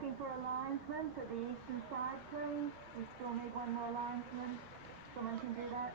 looking for a linesman for the eastern side, please. We still need one more linesman. Someone can do that.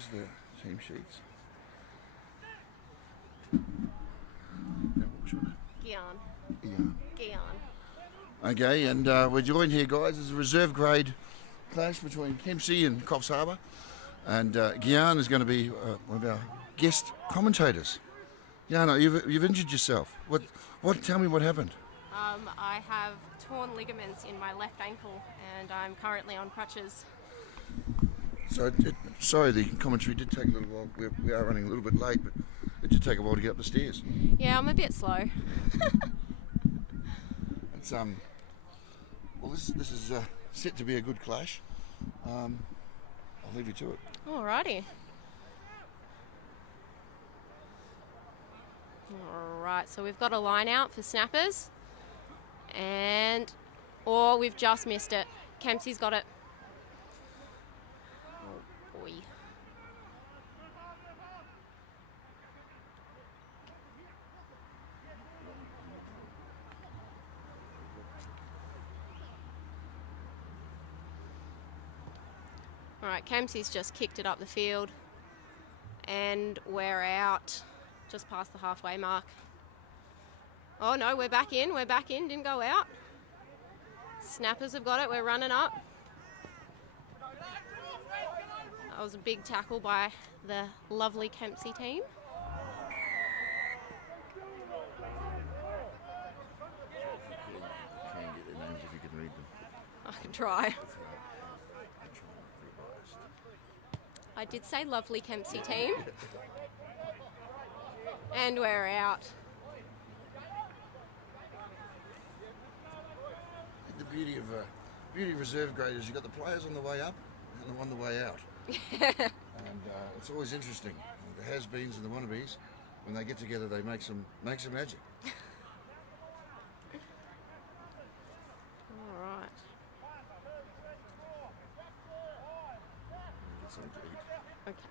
there's the team sheets. Now, what was your name? Gian. Okay, and we're joined here, guys. There's a reserve grade clash between Kempsey and Coffs Harbour, and Gian is going to be one of our guest commentators. Yana, you've injured yourself. What? Tell me what happened. I have torn ligaments in my left ankle, and I'm currently on crutches. So, sorry, the commentary did take a little while. We are running a little bit late, but it did take a while to get up the stairs. Yeah, I'm a bit slow. It's well, this is set to be a good clash. I'll leave you to it. Alrighty. Alright, so we've got a line out for snappers. And... oh, we've just missed it. Kempsey's got it. Oh, boy. Alright, Kempsey's just kicked it up the field. And we're out. Just past the halfway mark. Oh no, we're back in, didn't go out. Snappers have got it, we're running up. That was a big tackle by the lovely Kempsey team. Try and get their names if you can read them. I can try. I did say lovely Kempsey team. And we're out. The beauty of reserve grade is you've got the players on the way up and the one the way out. And it's always interesting. The has-beens and the wannabes, when they get together, they make some magic. All right. Get something to eat. Okay.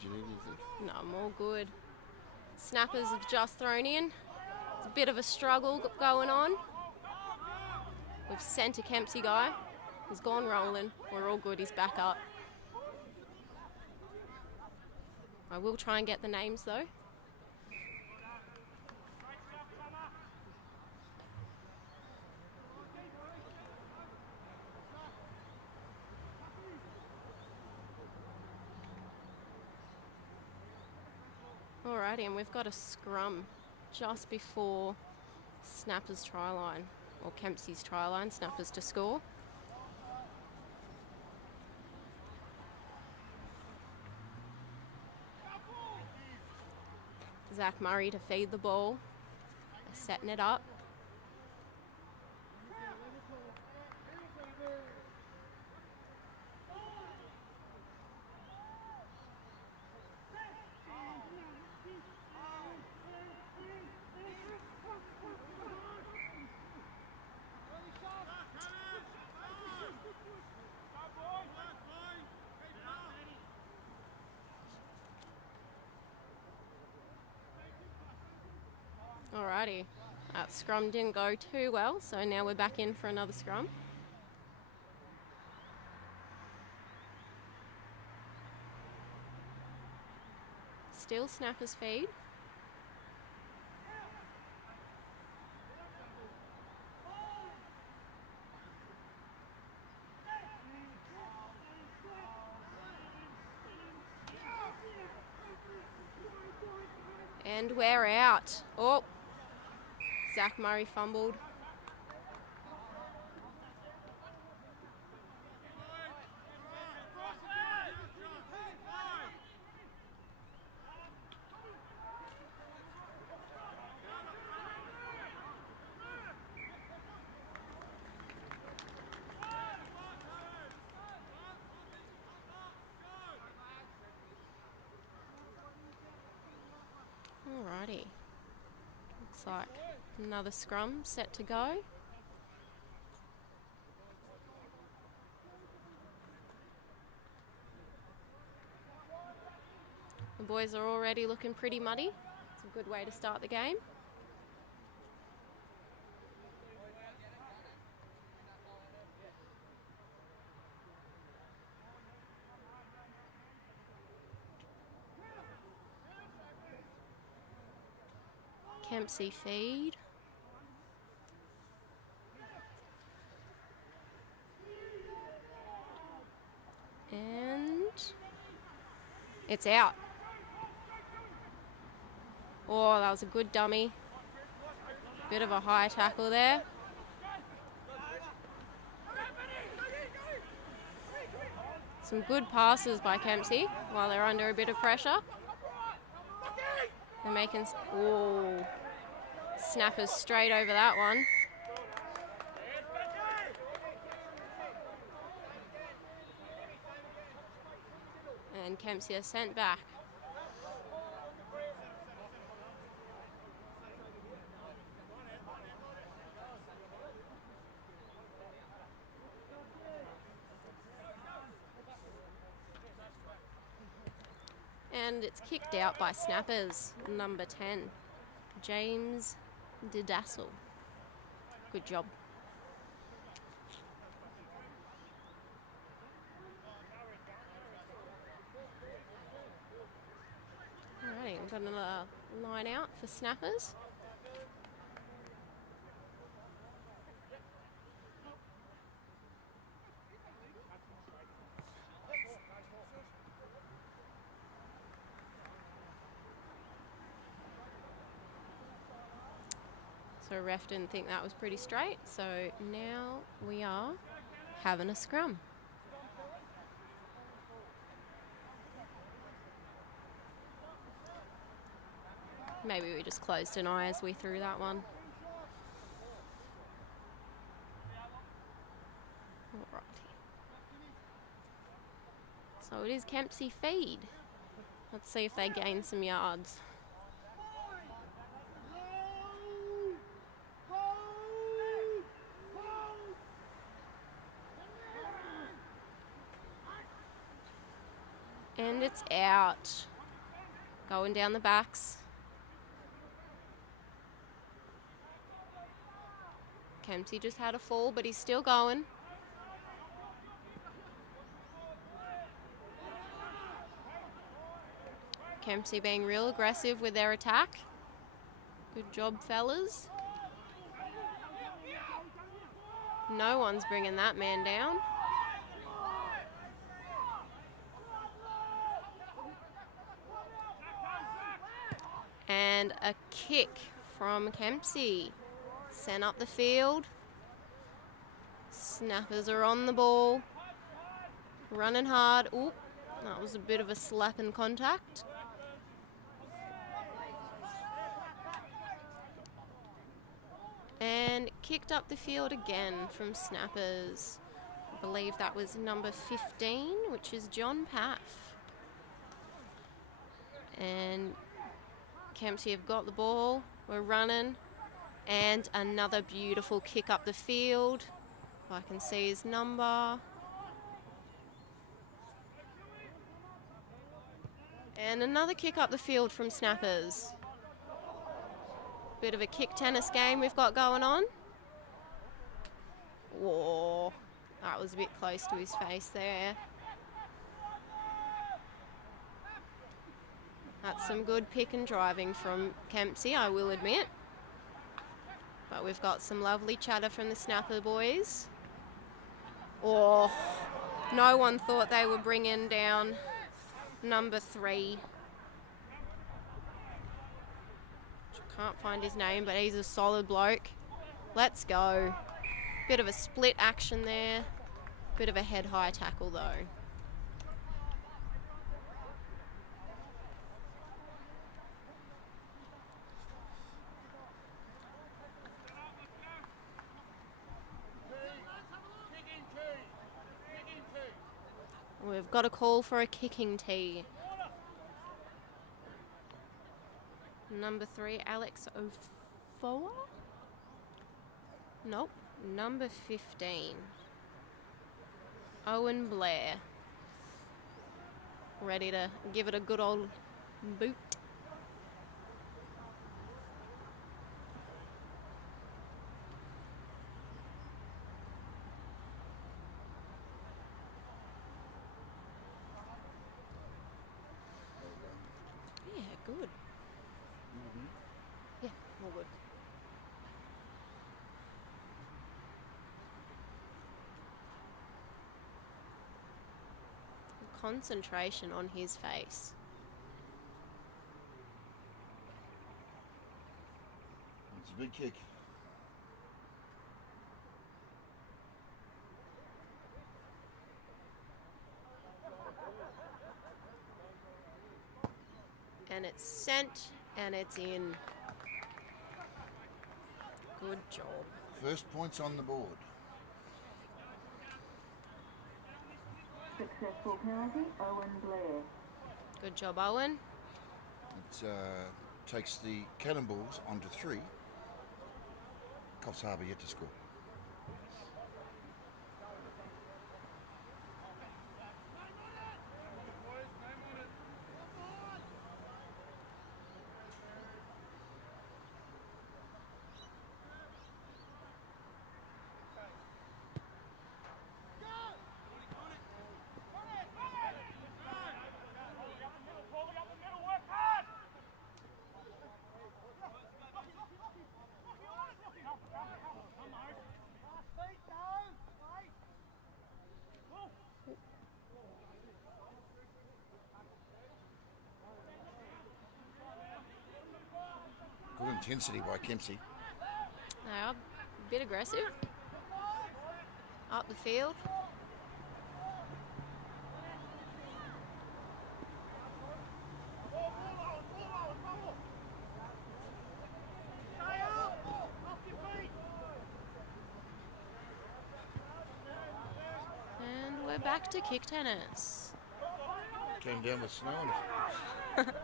Do you need anything? No, I'm all good. Snappers have just thrown in. It's a bit of a struggle going on. We've sent a Kempsey guy. He's gone rolling. We're all good. He's back up. I will try and get the names though. Alrighty, and we've got a scrum just before Snappers try line, or Kempsey's try line, Snappers to score. Zach Murray to feed the ball. They're setting it up. Alrighty, that scrum didn't go too well, so now we're back in for another scrum. Still Snappers feed. And we're out. Oh, Zach Murray fumbled. Alrighty. Looks like another scrum set to go. The boys are already looking pretty muddy. It's a good way to start the game. Kempsey feed. And it's out. Oh, that was a good dummy. Bit of a high tackle there. Some good passes by Kempsey while they're under a bit of pressure. They're making... Oh, snappers straight over that one. And Kempsey are sent back. And it's kicked out by snappers, number 10, James Didassel. Good job. Alrighty, we've got another line out for snappers. So ref didn't think that was pretty straight, so now we are having a scrum. Maybe we just closed an eye as we threw that one. Alrighty. So it is Kempsey feed. Let's see if they gain some yards. And it's out. Going down the backs. Kempsey just had a fall, but he's still going. Kempsey being real aggressive with their attack. Good job, fellas. No one's bringing that man down. And a kick from Kempsey. Sent up the field. Snappers are on the ball. Running hard. Oop, that was a bit of a slap in contact. And kicked up the field again from snappers. I believe that was number 15, which is John Paff. And Kempsey have got the ball. We're running. And another beautiful kick up the field. If I can see his number. And another kick up the field from snappers. Bit of a kick tennis game we've got going on. Whoa, that was a bit close to his face there. That's some good pick and driving from Kempsey, I will admit. But we've got some lovely chatter from the snapper boys. Oh, no one thought they were bringing down number 3. Can't find his name, but he's a solid bloke. Let's go. Bit of a split action there. Bit of a head high tackle though. We've got a call for a kicking tee. Number 3, Alex Ofoa? Nope. Number 15. Owen Blair. Ready to give it a good old boot. Yeah, good. Yeah, concentration on his face. It's a big kick. And it's sent and it's in. Good job. First points on the board. Successful penalty, Owen Blair. Good job, Owen. It takes the Cannonballs onto 3. Coffs Harbour yet to score. Good intensity by Kempsey. They are a bit aggressive. Up the field. And we're back to kick tennis. Came down with snow on it.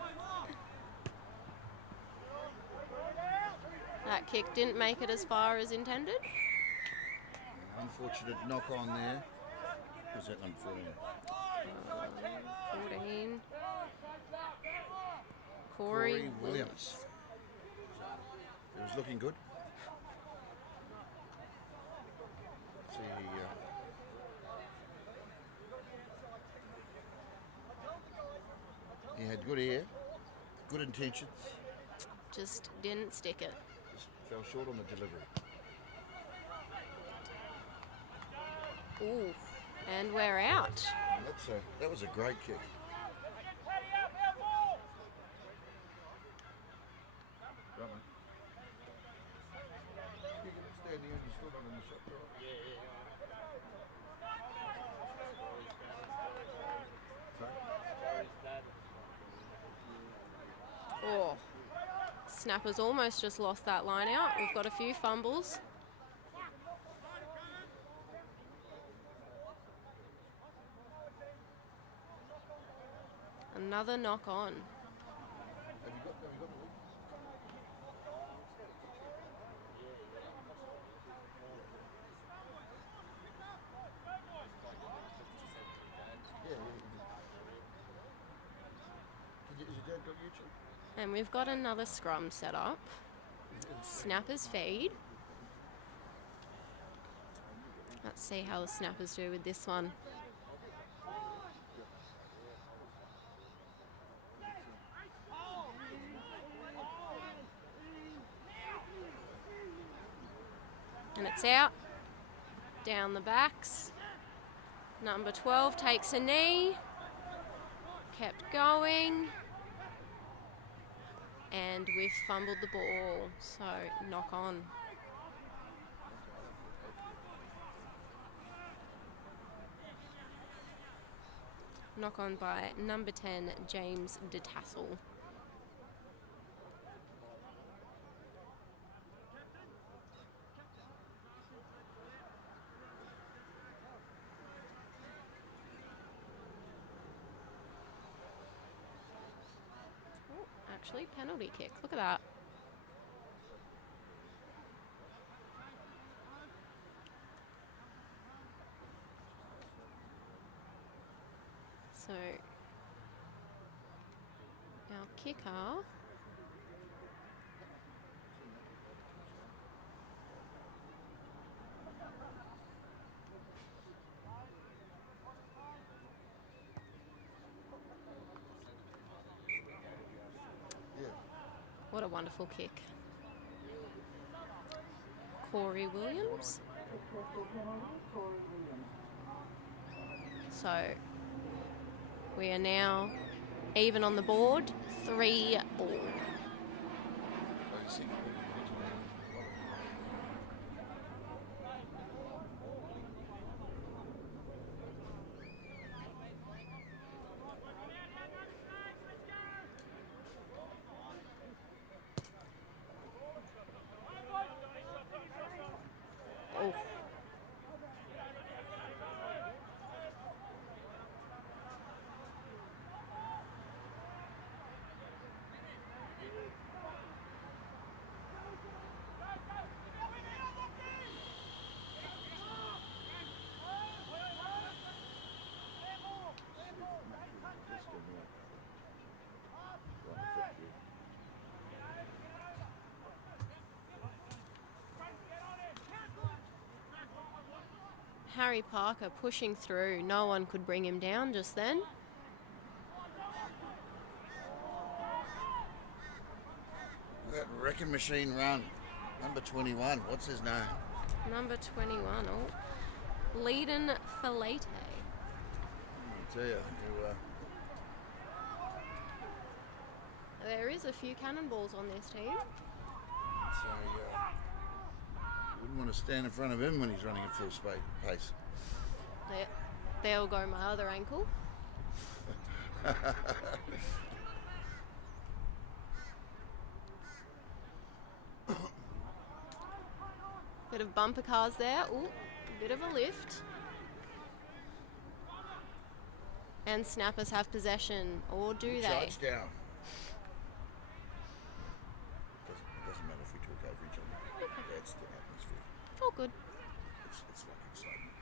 That kick didn't make it as far as intended. Unfortunate knock on there. Was that number 14? 14. Corey Williams. It was looking good. See, he had good air, good intentions. Just didn't stick it. Just fell short on the delivery. Ooh, and we're out. That was a great kick. Right, mate. You can stand here and he's still not in the shot. Oh, Snapper's almost just lost that line out. We've got a few fumbles. Another knock on. Have you got the lead? Yeah. Is your dad got YouTube? And we've got another scrum set up. Snappers feed. Let's see how the Snappers do with this one. And it's out. Down the backs. Number 12 takes a knee. Kept going. And we've fumbled the ball, so knock on. Knock on by number 10, James DeTassel. Actually, penalty kick. Look at that. So, our kicker what a wonderful kick. Corey Williams. So, We are now even on the board, 3-all. Oh. Harry Parker pushing through. No one could bring him down just then. That wrecking machine run. Number 21. What's his name? Number 21. Oh, Leiden Filete. I tell you, There is a few Cannonballs on this team. so wouldn't want to stand in front of him when he's running at full pace. There'll go my other ankle. Bit of bumper cars there. Ooh, bit of a lift. And snappers have possession, or do they? Charge down. Doesn't matter if we talk over each other. Okay. That's the atmosphere. Oh, good. It's like excitement.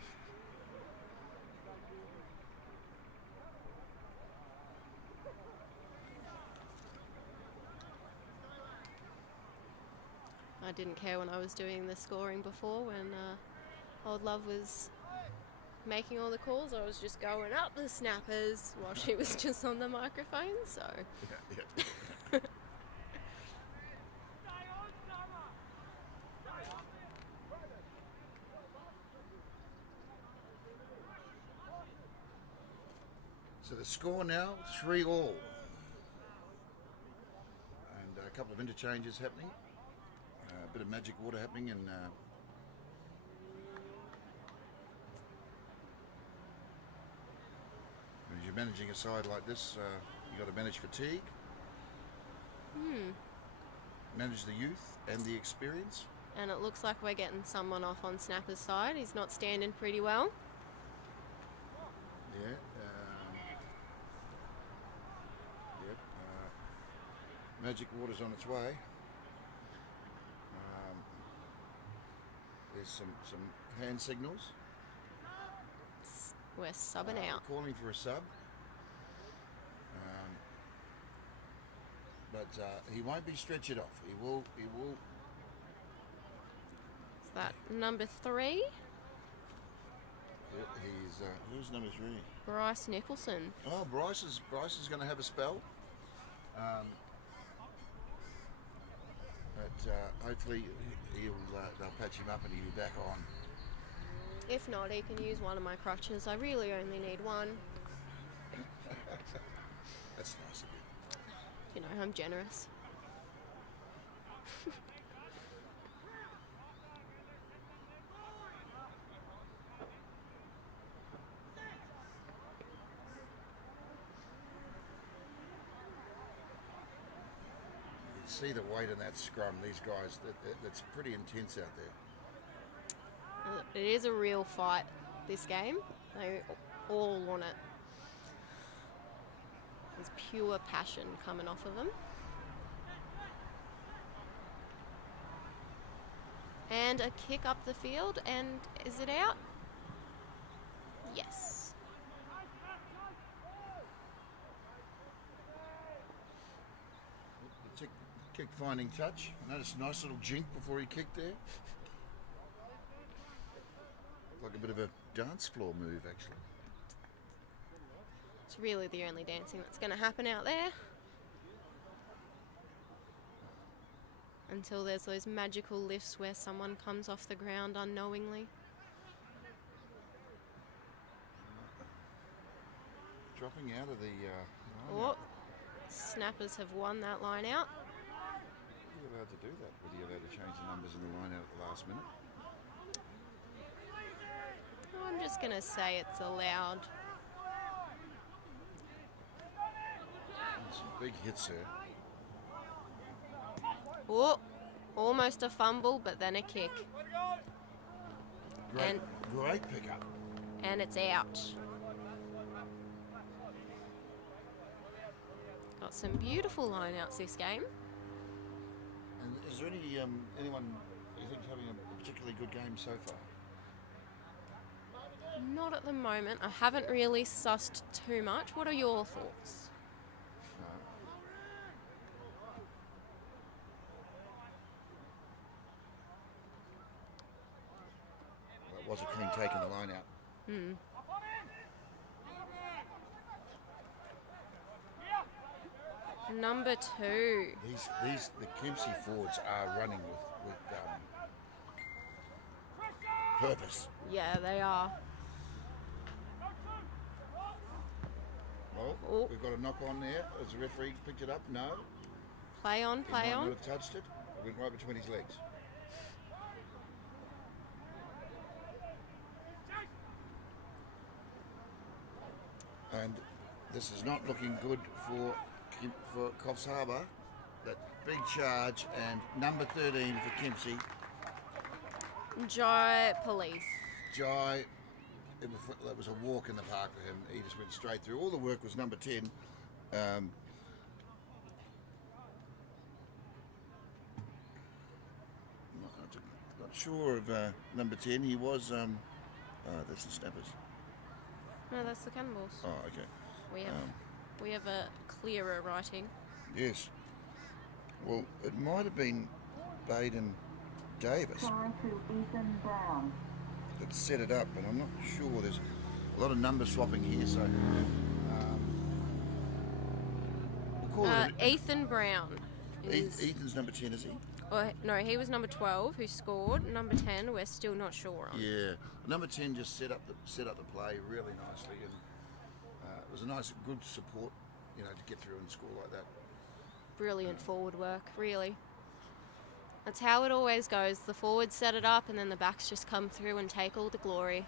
I didn't care when I was doing the scoring before, when Old Love was making all the calls. I was just going up the snappers while she was just on the microphone, so... Yeah. So the score now, 3-all. And a couple of interchanges happening. A bit of magic water happening, and as you're managing a side like this, you've got to manage fatigue, manage the youth and the experience. And it looks like we're getting someone off on Snapper's side. He's not standing pretty well. Yeah. Yep. Magic water's on its way. There's some hand signals. We're subbing out. Calling for a sub. But he won't be stretched off. He will. Is that number 3? Yep, he's who's number 3? Bryce Nicholson. Oh, Bryce is going to have a spell. But hopefully they'll patch him up and he'll be back on. If not, he can use one of my crutches. I really only need one. That's nice of you. You know, I'm generous. See the weight in that scrum, these guys, that's pretty intense out there. It is a real fight, this game. They all want it. There's pure passion coming off of them. And a kick up the field, and is it out? Yes. Kick finding touch. Notice a nice little jink before he kicked there. Like a bit of a dance floor move, actually. It's really the only dancing that's going to happen out there. Until there's those magical lifts where someone comes off the ground unknowingly. dropping out of the line Oh, out. Snappers have won that line out. Are you allowed to do that? Are you allowed to change the numbers in the line out at the last minute? I'm just going to say it's allowed. Some big hits there. Oh, almost a fumble, but then a kick. Great pickup. And it's out. Got some beautiful lineouts this game. And is there anyone you think having a particularly good game so far? Not at the moment. I haven't really sussed too much. What are your thoughts? That was a clean take in the line out. Number 2. The Kempsey forwards are running with purpose. Yeah, they are. Well, we've got a knock on there. Has the referee picked it up? No. Play on, play He might on. not have touched it. It went right between his legs. And this is not looking good for Coffs Harbour. That big charge, and number 13 for Kempsey. Jai Police. Jai, that was a walk in the park for him. He just went straight through. All the work was number 10. Not sure of number 10. He was. That's the Snappers. No, that's the Cannonballs. Oh, okay. We have a clearer writing. Yes. Well, it might have been Baden Davis Try to Ethan Brown. that set it up, but I'm not sure. There's a lot of number swapping here, so we'll call it Ethan Brown. Ethan's number 10, is he? No, he was number 12 who scored. Number 10, we're still not sure on. Yeah, number 10 just set up the play really nicely, and it was a nice, good support, to get through and score like that. Brilliant forward work, really. That's how it always goes. The forwards set it up and then the backs just come through and take all the glory.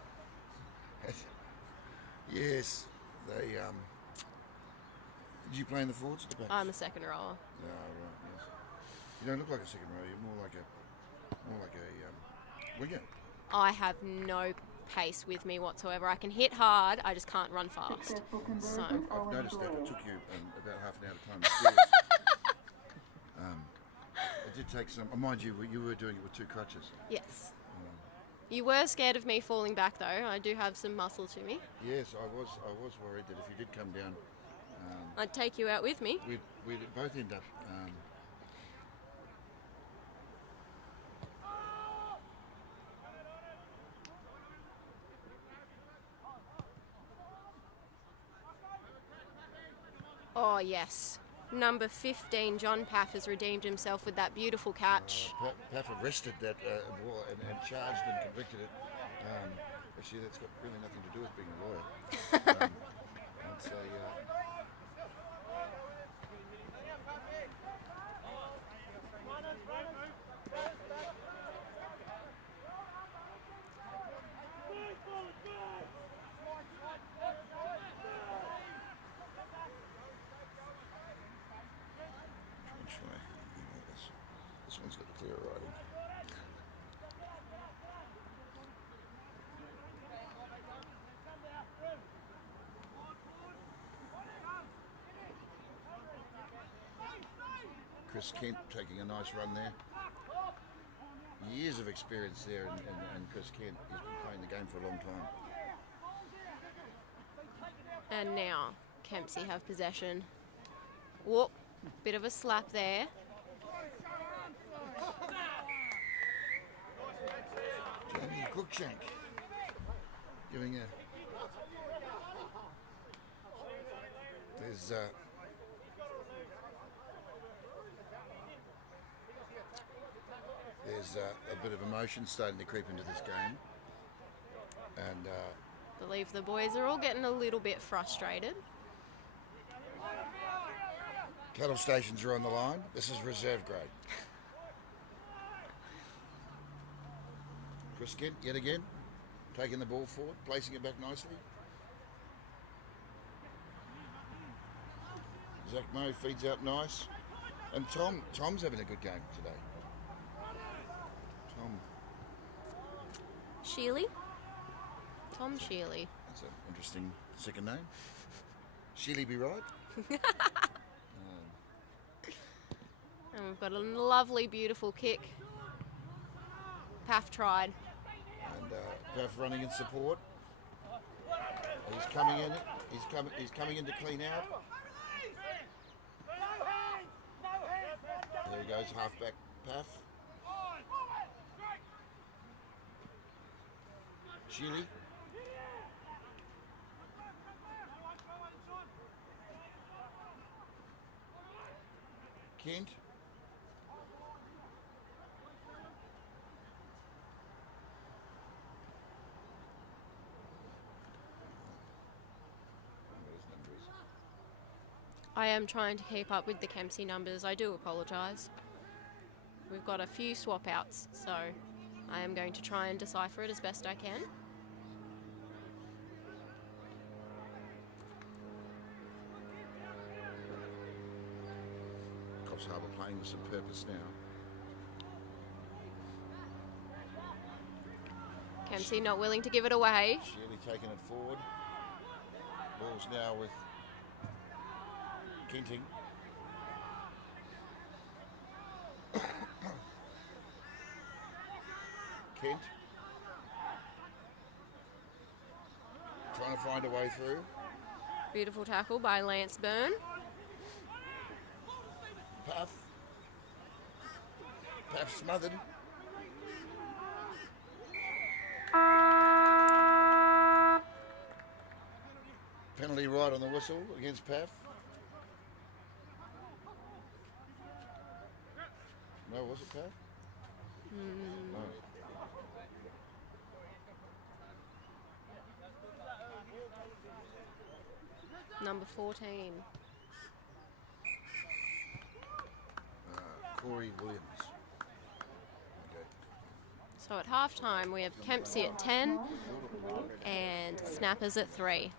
Yes, they. Did you play in the forwards or the backs? I'm a second rower. No, right. Yes. You don't look like a second rower. You're more like a winger. I have no pace with me whatsoever. I can hit hard, I just can't run fast. Successful So conversion. I've noticed that Owen it Blair. took you about half an hour to climb the stairs. It did take some. Mind you, you were doing it with 2 crutches. yes. You were scared of me falling back though. I do have some muscle to me. Yes, I was worried that if you did come down, I'd take you out with me. we'd both end up. Oh yes. Number 15, John Paff, has redeemed himself with that beautiful catch. Paff arrested that ball and charged and convicted it. Actually, that's got really nothing to do with being a lawyer. I'd say. This one's got clear writing. Chris Kent taking a nice run there. Years of experience there, and Chris Kent has been playing the game for a long time. And now Kempsey have possession. Whoop, bit of a slap there. Jamie Cruikshank giving a. There's a bit of emotion starting to creep into this game, and I believe the boys are all getting a little bit frustrated. Cattle stations are on the line. This is reserve grade. Chris Kent, yet again, taking the ball forward, placing it back nicely. Zach Moe feeds out nice. And Tom's having a good game today. Tom. Sheely? Tom Sheely. That's an interesting second name. Sheely be right. And we've got a lovely, beautiful kick. Paff tried. And Paff running in support. He's coming in. He's coming in to clean out. There he goes, halfback Paff. Sheely. Kent. I am trying to keep up with the Kempsey numbers. I do apologise. We've got a few swap outs, so I am going to try and decipher it as best I can. Coffs Harbour playing with some purpose now. Kempsey not willing to give it away. Sheely taking it forward. Ball's now with Kenting. Kent. Trying to find a way through. Beautiful tackle by Lance Byrne. Paff. Paff smothered. Penalty right on the whistle against Paff. No, was it Paff? No. Number 14. Corey Williams. Okay. So at half time we have Kempsey at 10 and Snappers at 3.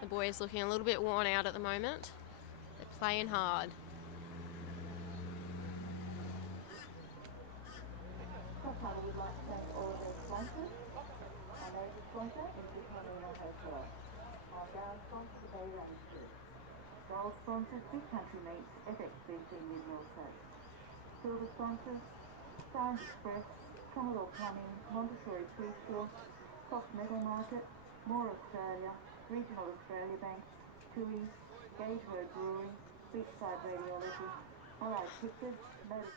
The boys looking a little bit worn out at the moment. They're playing hard. Coffs Harbour would like to thank all of their sponsors. Our major sponsor is the Colonial Hotel. Our ground sponsor, the Bay Run Street. Gold sponsors, Big Country Meats, FXBC Mid-Millside. Silver sponsors, Science Express, Commodore Plumbing, Montessori Preschool, Coffs Metal Market, More Australia, Regional Australia Bank, TUI, Gage Road Brewery, Beachside Radiology, Allied Pictures, Motor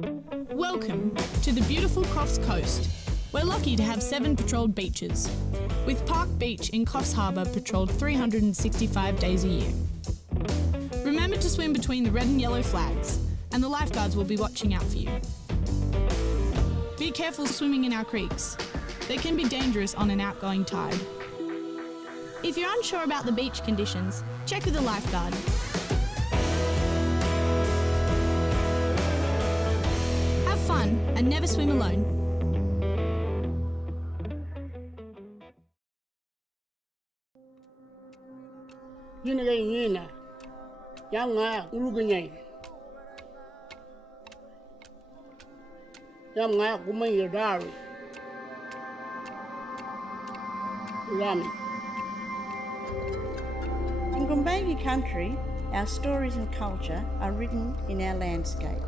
Welcome to the beautiful Coffs Coast. We're lucky to have 7 patrolled beaches, with Park Beach in Coffs Harbour patrolled 365 days a year. Remember to swim between the red and yellow flags, and the lifeguards will be watching out for you. Be careful swimming in our creeks. They can be dangerous on an outgoing tide. If you're unsure about the beach conditions, check with a lifeguard. Have fun and never swim alone. In Gumbayi country, our stories and culture are written in our landscape.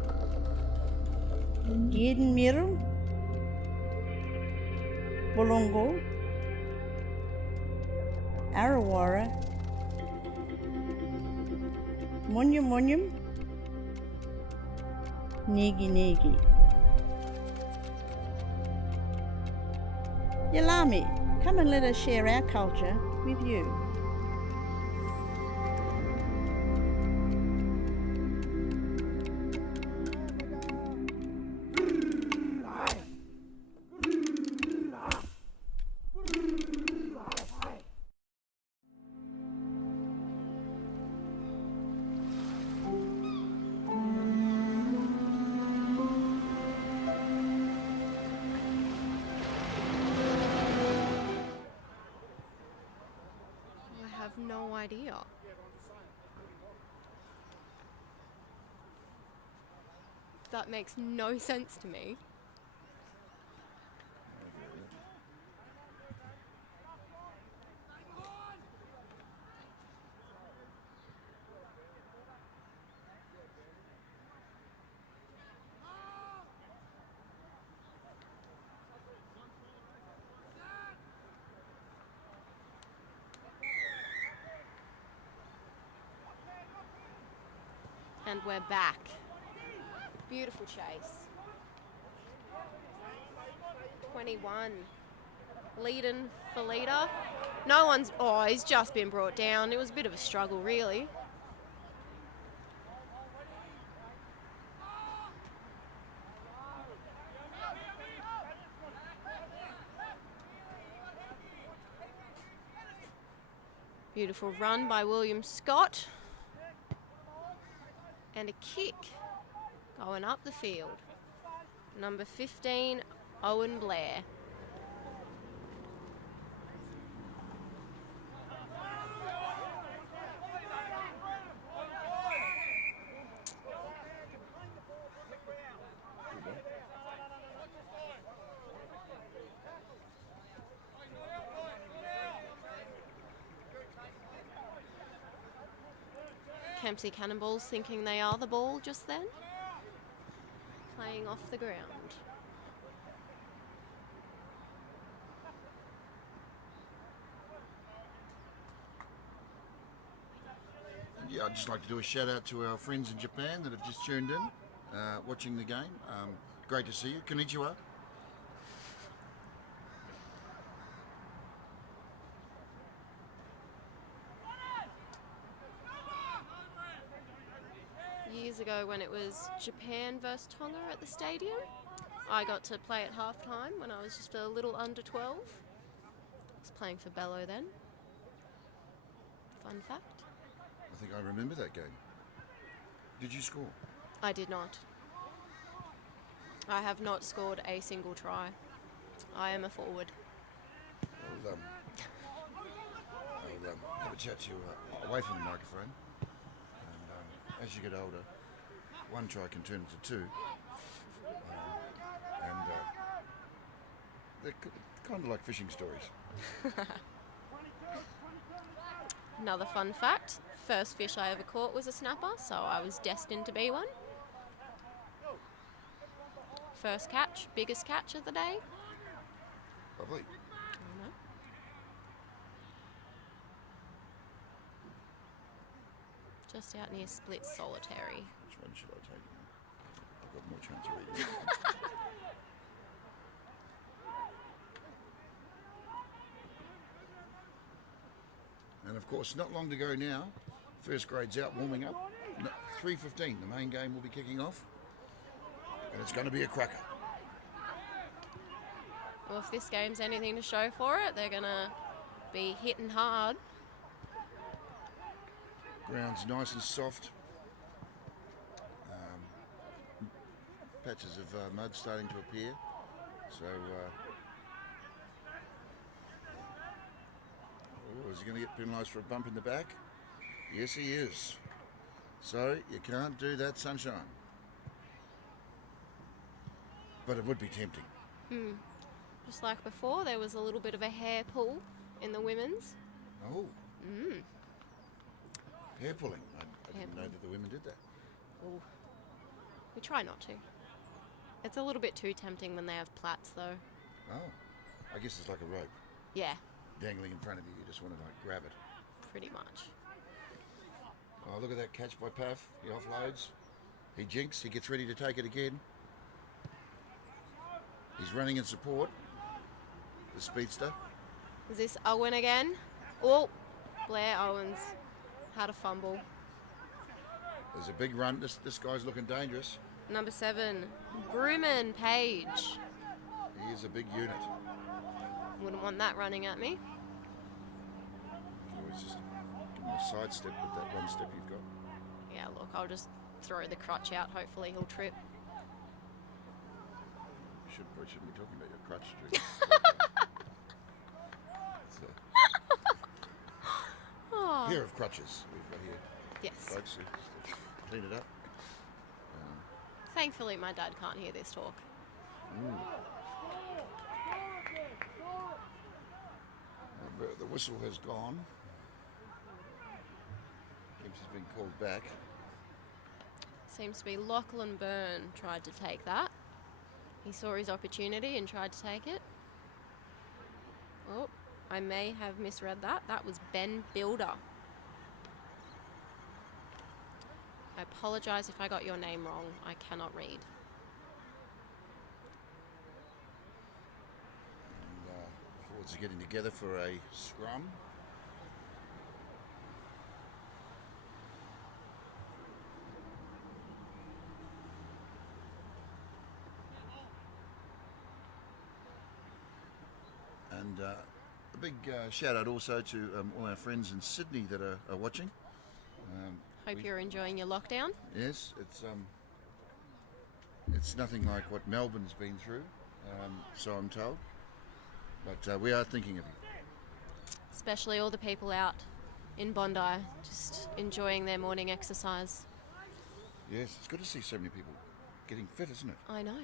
Giden Miru, Bolongo, Arawara, Munyum Munyum, Negi Negi. Yalami, come and let us share our culture with you. I have no idea. That makes no sense to me. And we're back. Beautiful chase. 21. Leading for leader. No one's... Oh, he's just been brought down. It was a bit of a struggle, really. Beautiful run by William Scott. And a kick going up the field. Number 15, Owen Blair. Kempsey Cannonballs thinking they are the ball just then. Playing off the ground. Yeah, I'd just like to do a shout out to our friends in Japan that have just tuned in, watching the game. Great to see you. Konnichiwa. Years ago when it was Japan versus Tonga at the stadium, I got to play at halftime when I was just a little under 12. I was playing for Bello then. Fun fact. I think I remember that game. Did you score? I did not. I have not scored a single try. I am a forward. I'll have a chat to you away from the microphone. And as you get older, one try can turn into two. They're kind of like fishing stories. Another fun fact, first fish I ever caught was a snapper, so I was destined to be one. First catch, biggest catch of the day. Lovely. I know. Just out near Split Solitary. Which one should I take? got more chance of reading. And of course, not long to go now. First grade's out warming up. 3:15, the main game will be kicking off. And it's going to be a cracker. Well, if this game's anything to show for it, they're going to be hitting hard. Ground's nice and soft. Patches of mud starting to appear. So, is he going to get penalised for a bump in the back? Yes, he is. So, you can't do that, sunshine. But it would be tempting. Just like before, there was a little bit of a hair pull in the women's. Oh. Hair pulling. I didn't know that the women did that. Oh. We try not to. It's a little bit too tempting when they have plaits, though. Oh. I guess it's like a rope Yeah, dangling in front of you. You just want to grab it. pretty much. Oh, look at that catch by Paff. He offloads. He jinks. He gets ready to take it again. He's running in support. The speedster. Is this Owen again? Oh, Blair Owens had a fumble. There's a big run. This guy's looking dangerous. Number 7, Brewman Page. He is a big unit. Wouldn't want that running at me. You can always just give him a side step with that one step you've got. Yeah, look, I'll just throw the crutch out. Hopefully he'll trip. Shouldn't be talking about your crutch, Drew. Oh. Here of crutches we've got here. Yes. Folks, just clean it up. Thankfully, my dad can't hear this talk. The whistle has gone. Kempsey's been called back. Seems to be Lachlan Byrne tried to take that. He saw his opportunity and tried to take it. Oh, I may have misread that. That was Ben Builder. I apologise if I got your name wrong. I cannot read. And forwards are getting together for a scrum. And a big shout out also to all our friends in Sydney that are watching. Hope you're enjoying your lockdown. Yes, it's nothing like what Melbourne's been through, so I'm told. But we are thinking of you. Especially all the people out in Bondi, just enjoying their morning exercise. Yes, it's good to see so many people getting fit, isn't it? I know.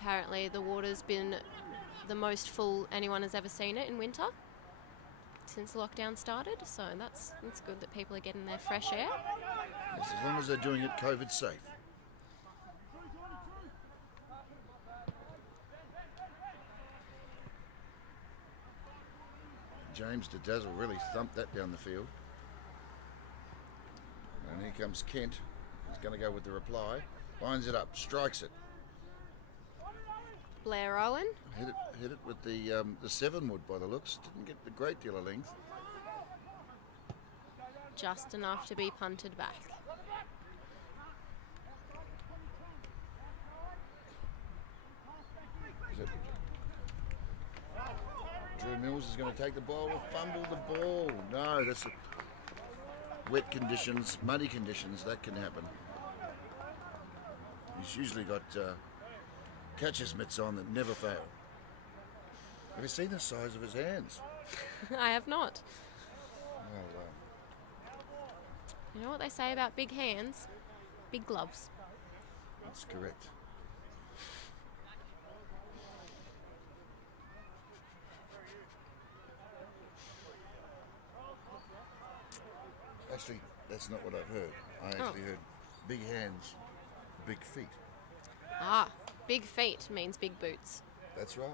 Apparently the water's been the most full anyone has ever seen it in winter since lockdown started, so that's good that people are getting their fresh air. Yes, as long as they're doing it COVID safe. James DeDazzle really thumped that down the field. And here comes Kent. He's going to go with the reply. Lines it up, strikes it. Blair Owen. Hit it with the 7-wood by the looks. Didn't get a great deal of length. Just enough to be punted back. Drew Mills is going to take the ball, fumble the ball. No, that's wet conditions, muddy conditions, that can happen. He's usually got catcher's mitts on that never fail. Have you seen the size of his hands? I have not. Well, You know what they say about big hands? Big gloves. that's correct. Actually, that's not what I've heard. I actually heard big hands, big feet. Ah, big feet means big boots. That's right.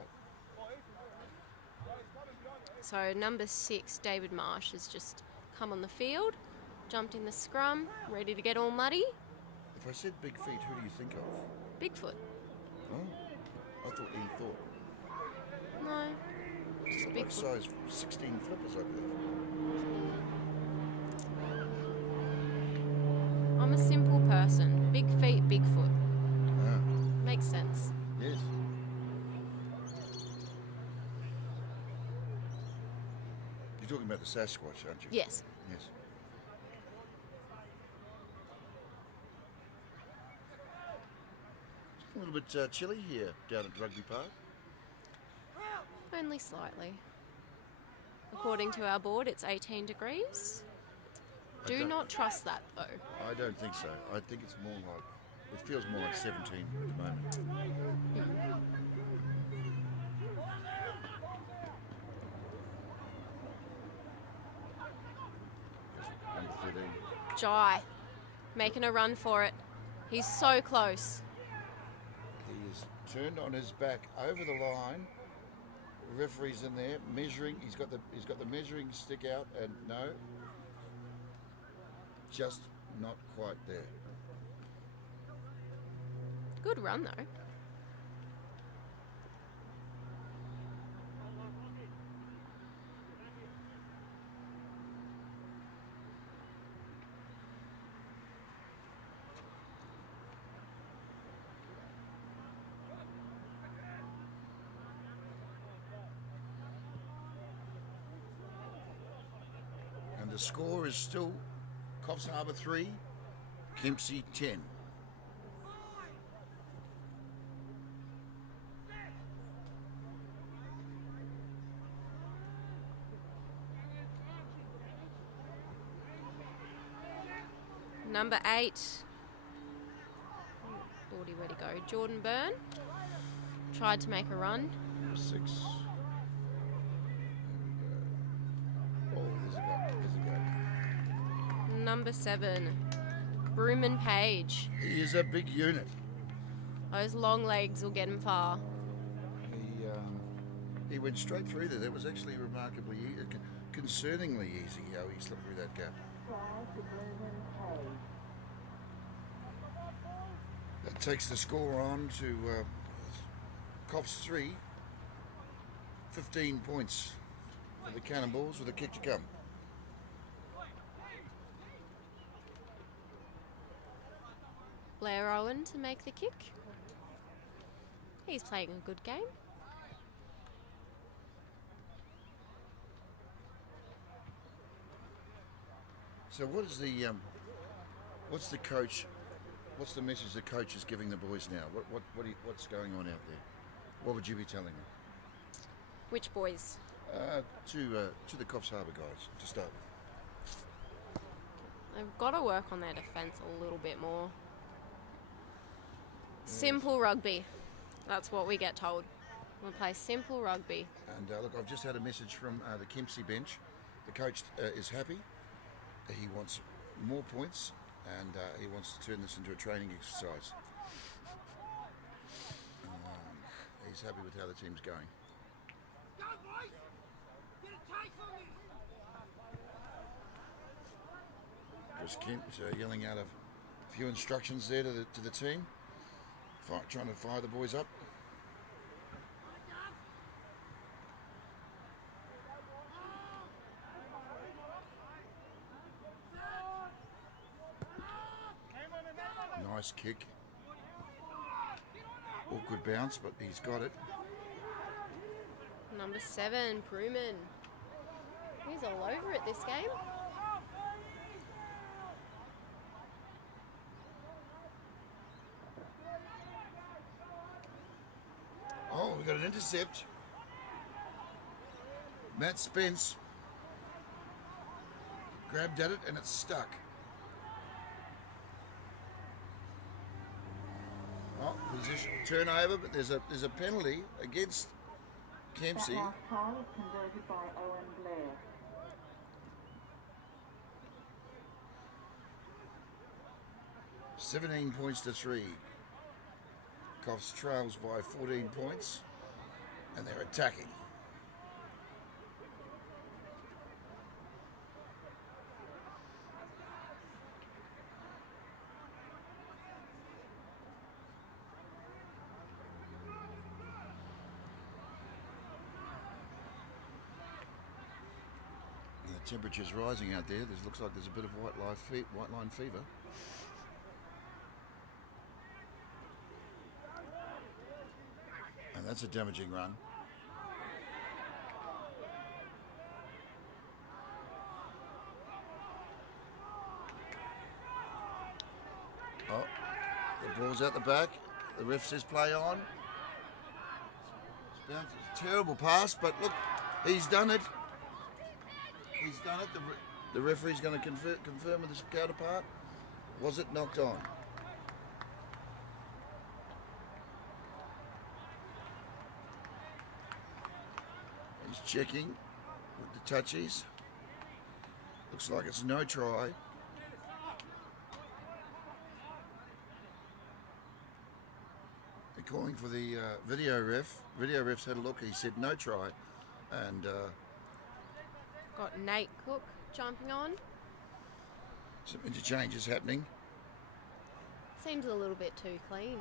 So number 6, David Marsh, has just come on the field. jumped in the scrum, ready to get all muddy. If I said big feet, who do you think of? Bigfoot. Oh, I thought Ian Thorpe. No, just Like Bigfoot. size 16 flippers, I believe. I'm a simple person. Big feet, Bigfoot. Ah, Makes sense. yes. You're talking about the Sasquatch, aren't you? Yes. Yes. A little bit chilly here down at Rugby Park. Only slightly. According to our board, it's 18 degrees. Do not trust that, though. I don't think so. I think it's more like, it feels more like 17 at the moment. Number 13. Jai, making a run for it. He's so close. He is turned on his back over the line. The referee's in there measuring. He's got the measuring stick out, and no, just not quite there. Good run, though. And the score is still Coffs Harbour 3, Kempsey 10. Number 8. Lordy, where'd he go? Jordan Byrne. Tried to make a run. Number 6. There we go. Oh, there's a gap. There's a gap. Number 7. Brooman Page. He is a big unit. Those long legs will get him far. He went straight through there. That was actually remarkably concerningly easy how he slipped through that gap. That takes the score on to Coffs 3, 15 points for the Cannonballs with a kick to come. Blair Owen to make the kick. He's playing a good game. So what is the what's the coach? What's the message the coach is giving the boys now? What's going on out there? What would you be telling them? Which boys? To the Coffs Harbour guys to start with. They've got to work on their defence a little bit more. Simple rugby. That's what we get told. We'll play simple rugby. And look, I've just had a message from the Kempsey bench. The coach is happy. He wants more points, and he wants to turn this into a training exercise. He's happy with how the team's going. Chris Kent yelling out a few instructions there to the team, trying to fire the boys up. Nice kick. Awkward bounce, but he's got it. Number 7, Pruman. He's all over it this game. Oh, we got an intercept. Matt Spence grabbed at it and it's stuck. Oh, position turnover, but there's a penalty against Kempsey. That last try was converted by Owen Blair. $17 points to 3. Coffs trails by 14 points, and they're attacking. Temperature's rising out there. Looks like there's a bit of white line fever. And that's a damaging run. Oh, the ball's out the back. The ref says play on. It's a terrible pass, but look, he's done it. He's done it. The referee's going to confirm with his counterpart. Was it knocked on? He's checking with the touchies. Looks like it's no try. They're calling for the video ref. Video ref's had a look. He said no try. And got Nate Cook jumping on. Some interchanges happening. Seems a little bit too clean.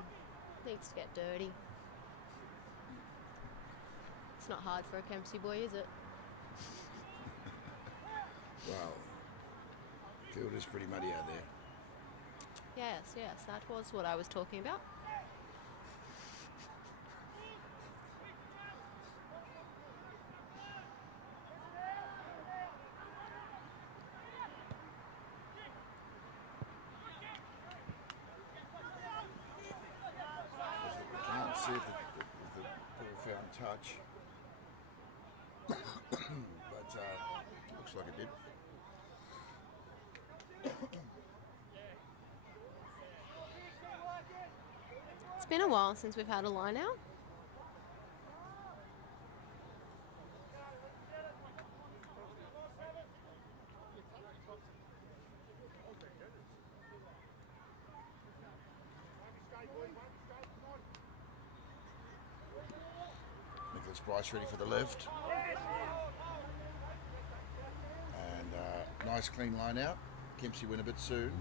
Needs to get dirty. It's not hard for a Kempsey boy, is it? Wow. Field is pretty muddy out there. Yes, that was what I was talking about. Can't see if the ball found touch. But looks like it did. It's been a while since we've had a line out. Nicholas Bryce ready for the left. And nice clean line out. Kempsey win a bit soon.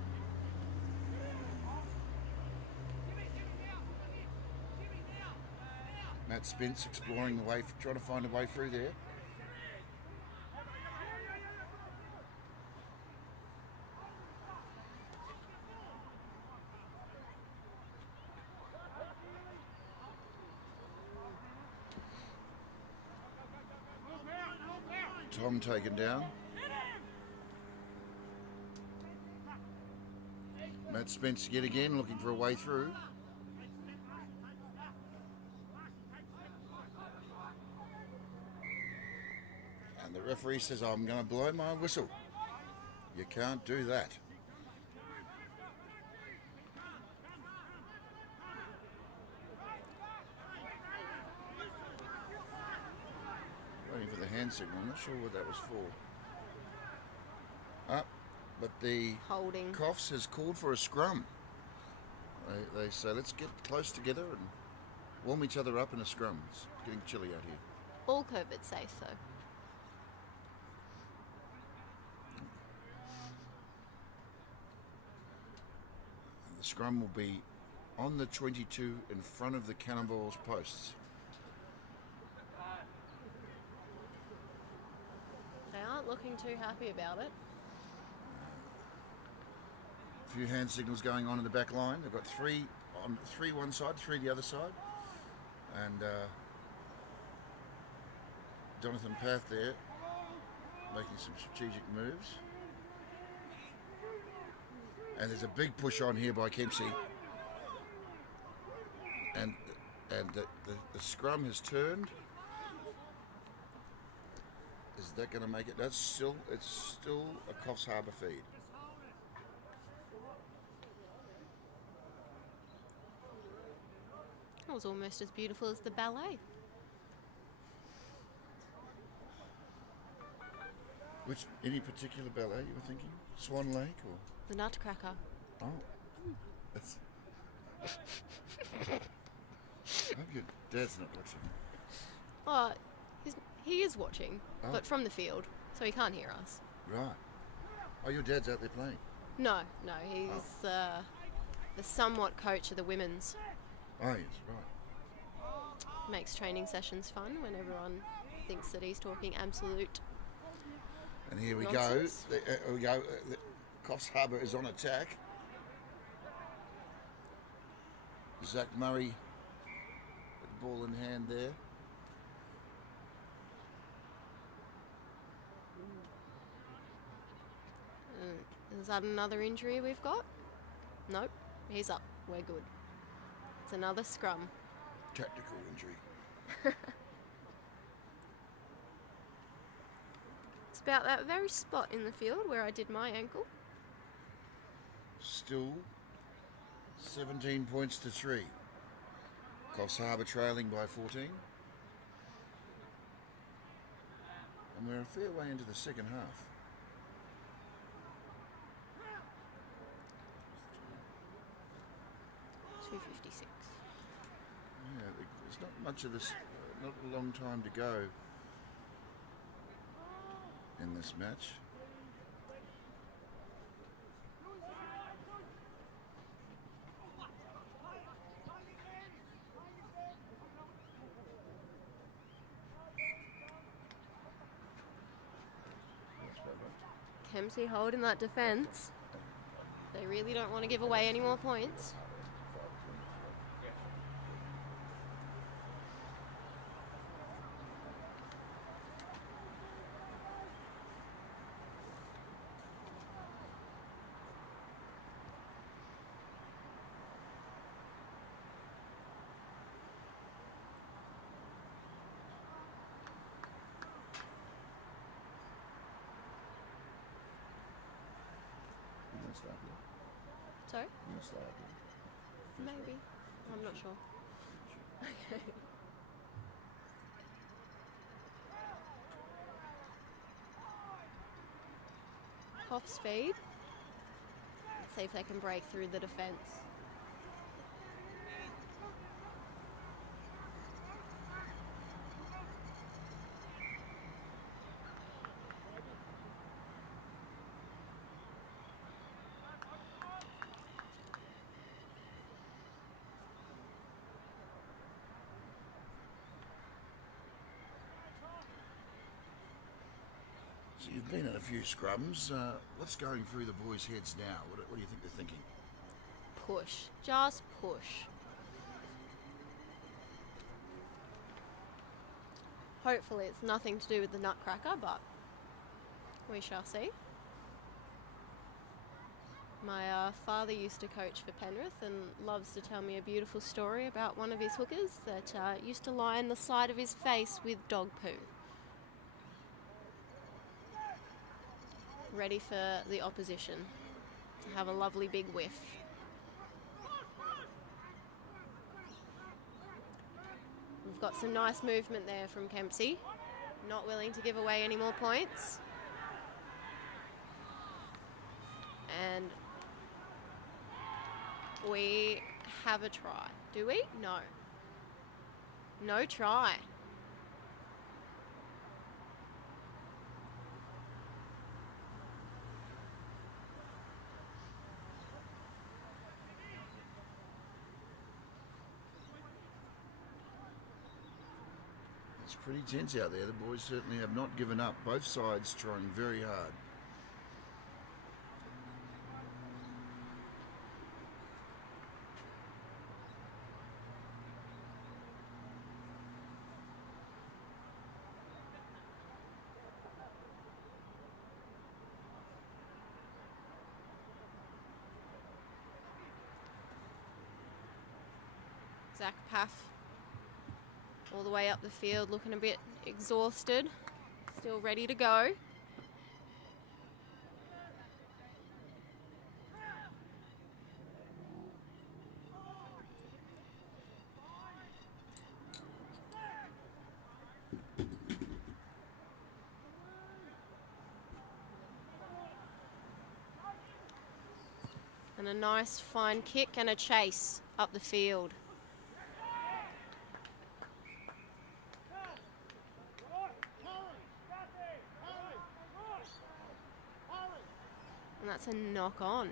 Matt Spence exploring the way, trying to find a way through there. Tom taken down. Matt Spence yet again looking for a way through. And the referee says, I'm going to blow my whistle. You can't do that. Waiting for the hand signal. I'm not sure what that was for. But the Holding. Coffs has called for a scrum. They say, let's get close together and warm each other up in a scrum. It's getting chilly out here. All COVID safe, though. The scrum will be on the 22 in front of the Cannonballs posts. They aren't looking too happy about it. A few hand signals going on in the back line. They've got three one side, three the other side. And Jonathan Path there making some strategic moves. And there's a big push on here by Kempsey. And the scrum has turned. Is that going to make it? It's still a Coffs Harbour feed. That was almost as beautiful as the ballet. Any particular ballet you were thinking? Swan Lake or? The Nutcracker. Oh. That's... I hope your dad's not watching. Oh, he is watching, but from the field, so he can't hear us. Right. Oh, your dad's out there playing? No, he's the somewhat coach of the women's. Oh, yes, right. Makes training sessions fun when everyone thinks that he's talking absolute And here we Nonsense. go. Here we go. Coffs Harbour is on attack. Zach Murray, with the ball in hand there. Is that another injury we've got? Nope, he's up. We're good. It's another scrum. Tactical injury. It's about that very spot in the field where I did my ankle. Still 17 points to 3. Coffs Harbour trailing by 14. And we're a fair way into the second half. .256. Yeah, there's not much of this, not a long time to go in this match. Kempsey holding that defence. They really don't want to give away any more points. Sorry? Maybe. I'm not sure. Okay. Coffs feed. Let's see if they can break through the defence. So you've been in a few scrums. What's going through the boys' heads now? What do you think they're thinking? Push. Just push. Hopefully it's nothing to do with the nutcracker, but we shall see. My father used to coach for Penrith and loves to tell me a beautiful story about one of his hookers that used to line the side of his face with dog poo. Ready for the opposition to have a lovely big whiff. We've got some nice movement there from Kempsey. Not willing to give away any more points. And we have a try. Do we? No. No try. It's pretty tense out there. The boys certainly have not given up. Both sides trying very hard. Zach Paff all the way up the field, looking a bit exhausted, still ready to go. And a nice fine kick and a chase up the field. And that's a knock on.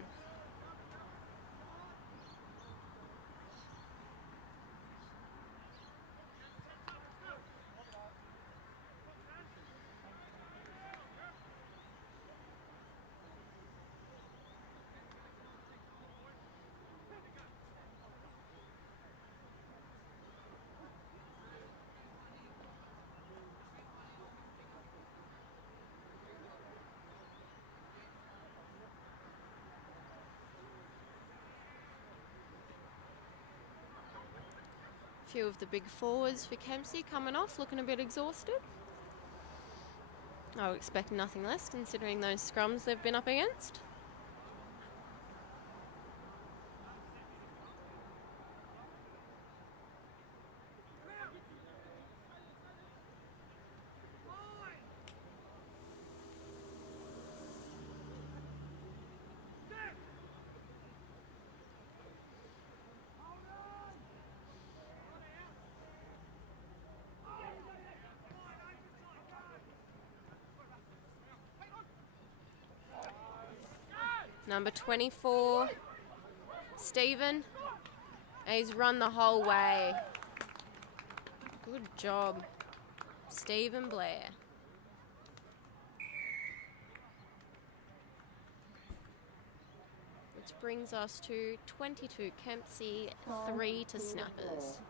A few of the big forwards for Kempsey coming off, looking a bit exhausted. I would expect nothing less considering those scrums they've been up against. Number 24, Stephen. He's run the whole way. Good job, Stephen Blair. Which brings us to 22 Kempsey, 3 to Snappers,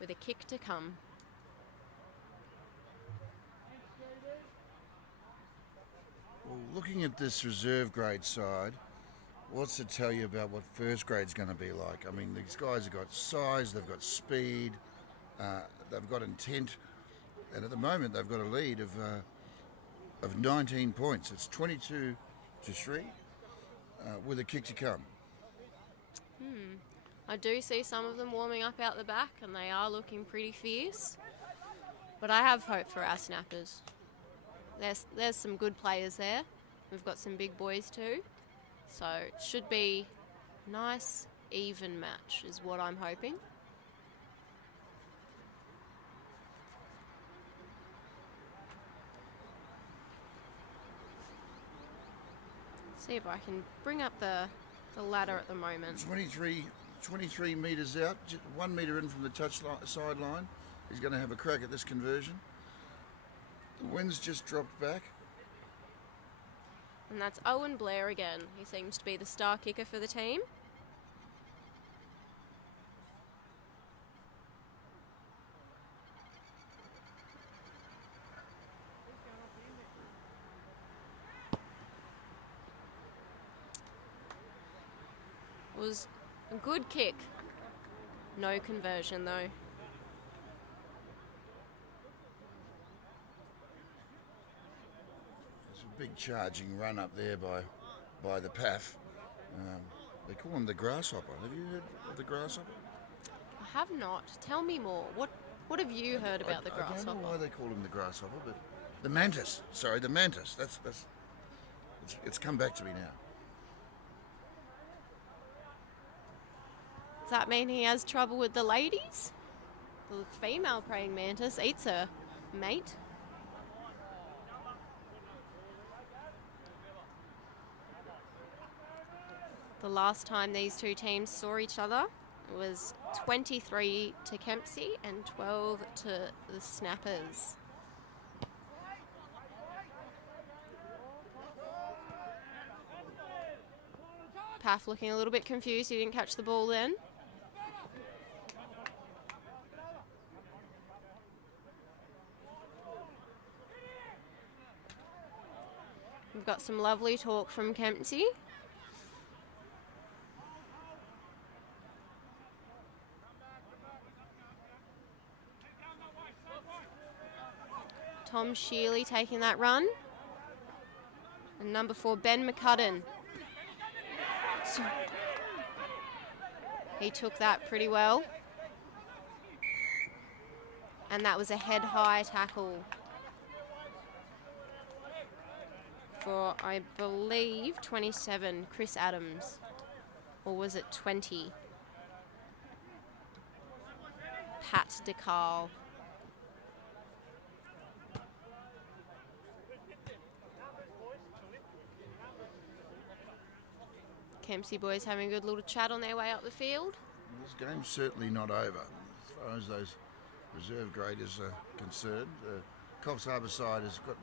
with a kick to come. Well, looking at this reserve grade side, what's to tell you about what first grade's going to be like? I mean, these guys have got size, they've got speed, they've got intent, and at the moment they've got a lead of 19 points. It's 22 to 3 with a kick to come. I do see some of them warming up out the back, and they are looking pretty fierce. But I have hope for our Snappers. There's some good players there. We've got some big boys too. So it should be a nice, even match is what I'm hoping. See if I can bring up the ladder at the moment. 23 metres out, 1 metre in from the sideline. He's going to have a crack at this conversion. The wind's just dropped back. And that's Owen Blair again. He seems to be the star kicker for the team. It was a good kick. No conversion though. Big charging run up there by the PAF. They call him the grasshopper. Have you heard of the grasshopper? I have not. Tell me more. What have you heard about the grasshopper? I don't know why they call him the grasshopper, but the mantis. Sorry, the mantis. It's come back to me now. Does that mean he has trouble with the ladies? The female praying mantis eats her mate. The last time these two teams saw each other was 23 to Kempsey and 12 to the Snappers. Paf looking a little bit confused. He didn't catch the ball then. We've got some lovely talk from Kempsey. Tom Shealy taking that run. And number 4, Ben McCudden. So he took that pretty well. And that was a head-high tackle for, I believe, 27, Chris Adams. Or was it 20? Pat DeCarl. Kempsey boys having a good little chat on their way up the field. This game's certainly not over. As far as those reserve graders are concerned, the Coffs Harbour side has got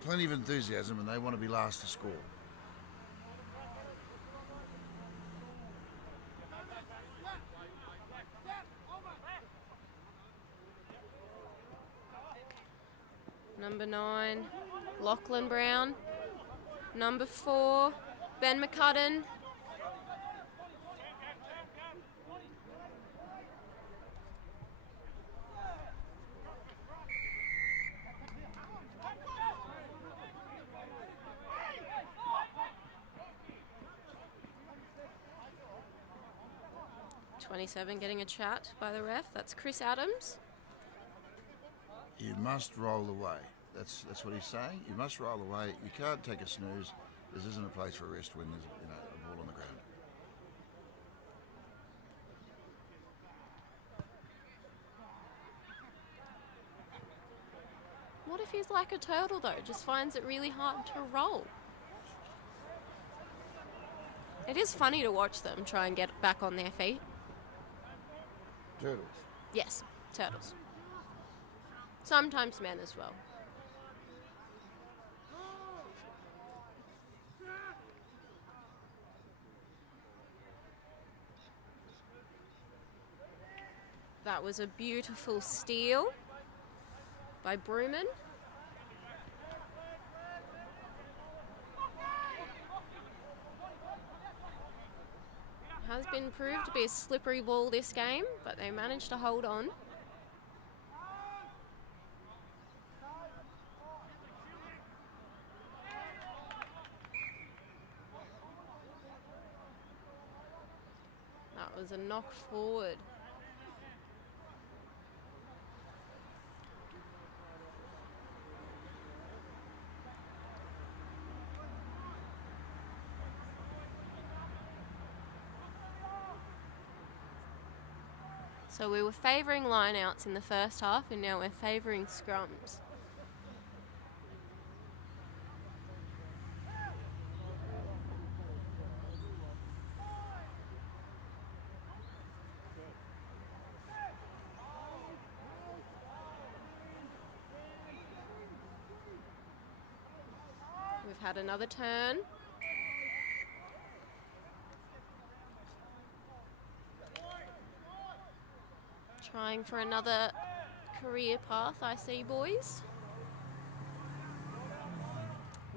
plenty of enthusiasm and they want to be last to score. Number 9, Lachlan Brown. Number 4, Ben McCudden. 27 getting a chat by the ref. That's Chris Adams. You must roll away. That's what he's saying. You must roll away. You can't take a snooze. This isn't a place for a rest when there's a ball on the ground. What if he's like a turtle though? Just finds it really hard to roll. It is funny to watch them try and get back on their feet. Turtles. Yes, turtles. Sometimes men as well. That was a beautiful steal by Bruman. Has been proved to be a slippery ball this game, but they managed to hold on. That was a knock forward. So we were favouring line-outs in the first half, and now we're favouring scrums. We've had another turn. Trying for another career path, I see, boys.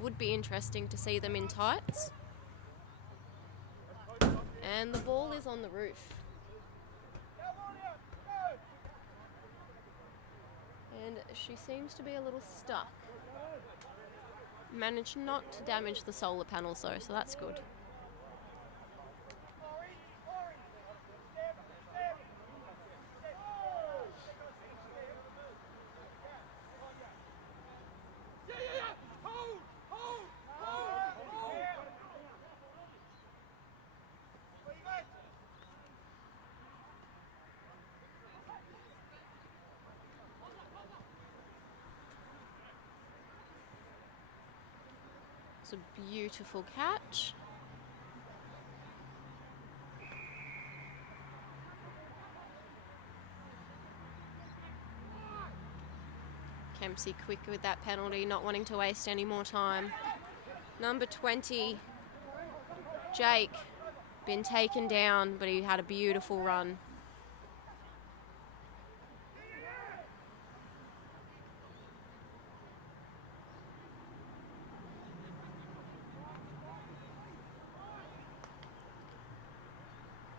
Would be interesting to see them in tights. And the ball is on the roof. And she seems to be a little stuck. Managed not to damage the solar panels though, so that's good. It's a beautiful catch. Kempsey quick with that penalty, not wanting to waste any more time. Number 20, Jake, been taken down, but he had a beautiful run.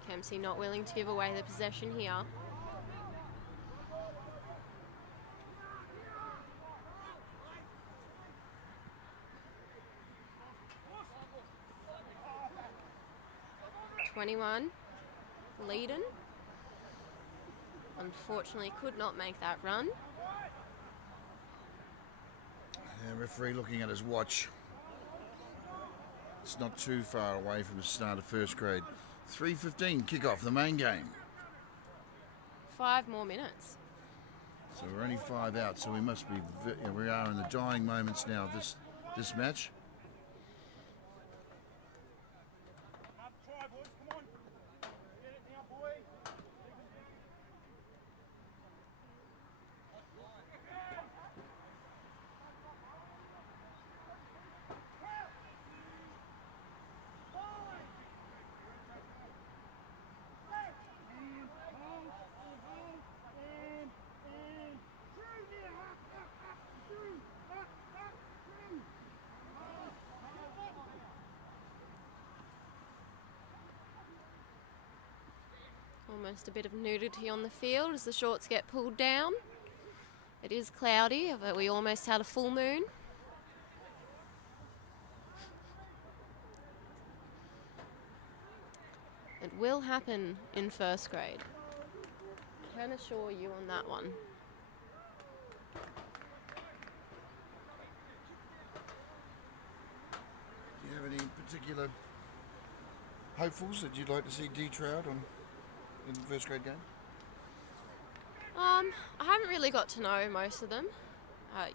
Kempsey not willing to give away the possession here. (21) Leiden. Unfortunately could not make that run. The referee looking at his watch. It's not too far away from the start of first grade. 3:15 kick-off the main game. 5 more minutes. So we're only 5 out, so we must be, we are in the dying moments now of this match. Almost a bit of nudity on the field as the shorts get pulled down. It is cloudy, but we almost had a full moon. It will happen in first grade. Can assure you on that one. Do you have any particular hopefuls that you'd like to see detrowed in the first grade game? I haven't really got to know most of them.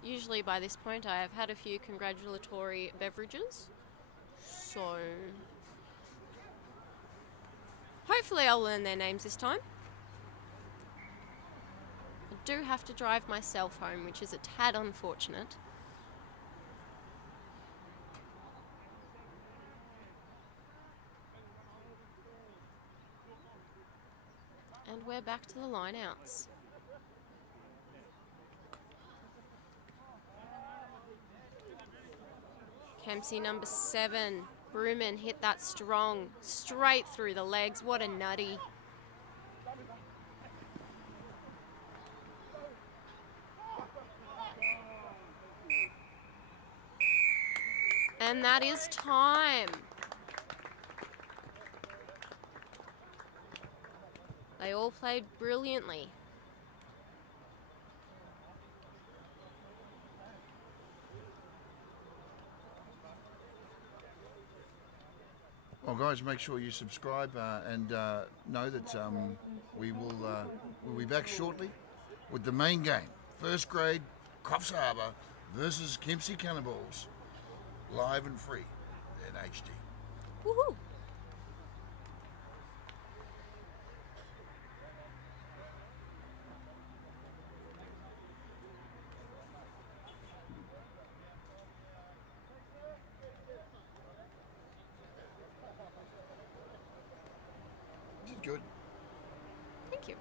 Usually by this point I have had a few congratulatory beverages. So hopefully I'll learn their names this time. I do have to drive myself home, which is a tad unfortunate. And we're back to the line-outs. Kempsey number 7, Brewman hit that strong, straight through the legs. What a nutty. And that is time. They all played brilliantly. Well, guys, make sure you subscribe and know that we'll be back shortly with the main game. First grade, Coffs Harbour versus Kempsey Cannonballs. Live and free in HD. Woohoo! Good.